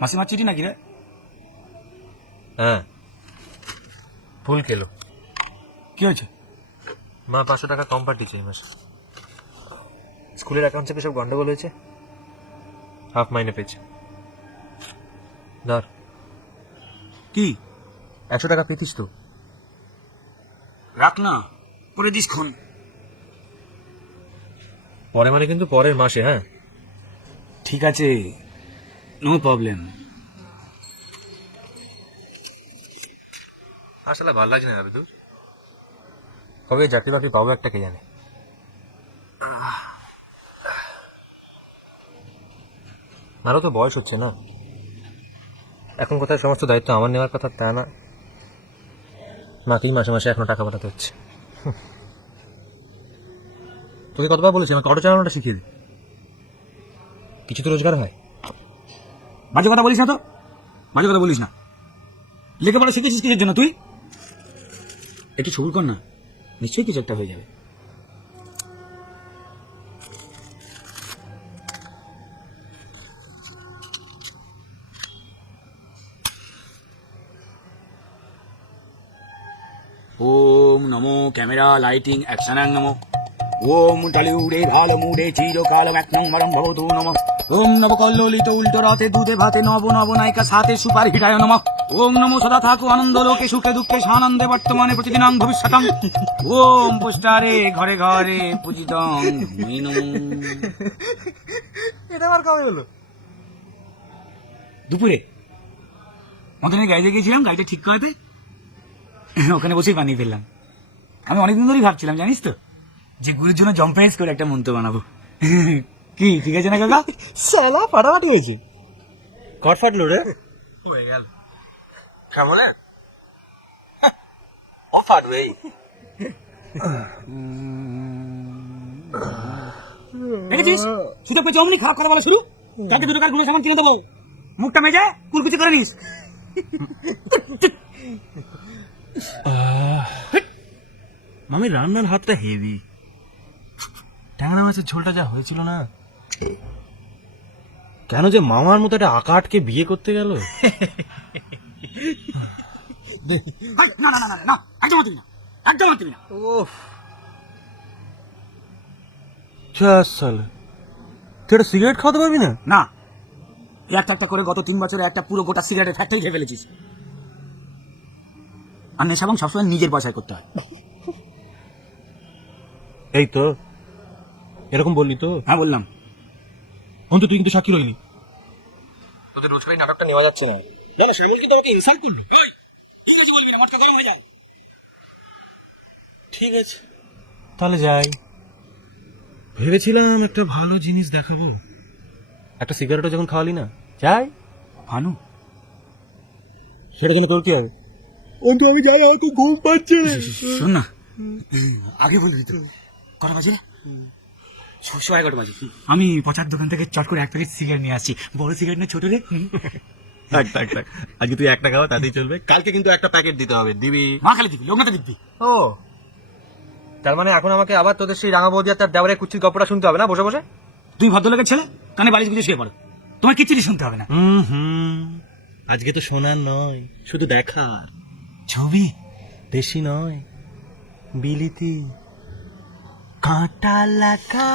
মাসিমার চিঠি নাকি রে? হ্যাঁ, ফুল কেলো। কি হয়েছে? মা 500 টাকা কম পাঠিয়েছে এই মাসে। স্কুলের অ্যাকাউন্ট থেকে সব গন্ডগোল হয়েছে, হাফ মাইনে পেয়েছে। ধর, কি 100 টাকা পেতিস তো। রাখ না, করে দিস খন। পরে মানে কিন্তু পরের মাসে। হ্যাঁ ঠিক আছে, নো প্রবলেম। আসলে ভালো লাগছে না বিদু। কবে চাকরি বাকরি পাবো একটা কে জানে। আরও তো বয়স হচ্ছে না, এখন কোথায় সমস্ত দায়িত্ব আমার নেওয়ার কথা তা না, মাকেই মাসে মাসে এখনো টাকা পাঠাতে হচ্ছে। তোকে কতবার বলেছি আমাকে অটো চালানোটা শিখিয়ে দে, কিছু তো রোজগার হয়। বাজে কথা বলিস না তো, বাজে কথা বলিস না। লেখাপড়া শিখেছিস কিসের জন্য তুই? একটু সবুর কর না, নিশ্চয়ই কিছু একটা হয়ে যাবে। ওম নমো ক্যামেরা লাইটিং অ্যাকশন নমো। ওম টালিউডে ঢাল মুডে চিরকাল এক নম্বরম ভবতু নম। ওম নব কল্লোলিত উল্টো রাতে দুধে ভাতে নব নব নায়িকা সাথে সুপার হিটায় নম। ওম নমো সদা থাকো আনন্দ লোকে সুখে দুঃখে সানন্দে বর্তমানে প্রতিদিনাং ভবিষ্যতং। ওম পোস্টারে ঘরে ঘরে পূজিতং মিনু। এটা আবার কবে হলো? দুপুরে মদনের গাড়িতে গিয়েছিলাম, গাড়িটা ঠিক করাতে ওখানে বসেই বানিয়ে ফেললাম। আমি অনেকদিন ধরেই ভাবছিলাম জানিস তো, যে গুরুর জন্য জম্পাইজ করে একটা মন্ত্র বানাবো। কি ঠিক আছে না কাকা? সালা ফাটাফাটি হয়েছে। কট ফাটলো রে, হয়ে গেল। কেমন ও ফাটবে। দেখেছিস সুযোগ পেয়েছে অমনি খারাপ কথা বলা শুরু। কাকে দুটো কার গুলো সামান কিনে দেবো, মুখটা মেজে কুলকুচি করে নিস। মামির রান্নার হাতটা হেভি। ট্যাংরা মাছের ঝোলটা যা হয়েছিল না, কেন যে মামার মতো একটা আকাটকে বিয়ে করতে গেল। না না না না না, একদম মারবি না, একদম মারবি না। ওফ সালে, তুই একটা সিগারেট খাওয়াতে পারবি না? না, একটা একটা করে গত 3 বছরে একটা পুরো গোটা সিগারেটের ফ্যাক্টরি খেয়ে ফেলেছিস। আর নেশাবং সবসময় নিজের পয়সায় করতে হয়। এই তো এরকম বললি তো? হ্যাঁ বললাম। অন্তত তুই কিন্তু সাক্ষী রইলি। তোদের রোজকারি নাটকটা নেওয়া যাচ্ছে না। না না, শ্যামল কিন্তু আমাকে ইনসাল্ট করলো। ঠিক আছে বলবি না, মটকা গরম হয়ে যায়। ঠিক আছে তাহলে যাই। ভেবেছিলাম একটা ভালো জিনিস দেখাবো, একটা সিগারেটও যখন খাওয়ালি না, যাই। ভানু, সেটা জন্য তোর কি হবে? আমি যাই, আমার তো ঘুম পাচ্ছে। শোন না, আগে বলবি তো কটা বাজে? 11:30 বাজে। আমি পচার দোকান থেকে চট করে 1 প্যাকেট সিগারেট নিয়ে আসছি। বড় সিগারেট না ছোট রে? থাক থাক থাক, আজকে তুই একটা খাওয়া তাতেই চলবে, কালকে কিন্তু একটা প্যাকেট দিতে হবে। দিবি? মা খালি দিবি, লোক না তো দিবি। ও তার মানে এখন আমাকে আবার তোদের সেই রাঙা বৌদি আর তার দেওয়ারে কুচির গল্পটা শুনতে হবে না বসে বসে? তুমি ভদ্রলোকের ছেলে, কানে বালিশ গুঁজে শুয়ে পড়ো, তোমার কিচ্ছুটি শুনতে হবে না। আজকে তো শোনার নয়, শুধু দেখার। ছবি দেশি নয়, বিলিতি, কাঁটা লাগা।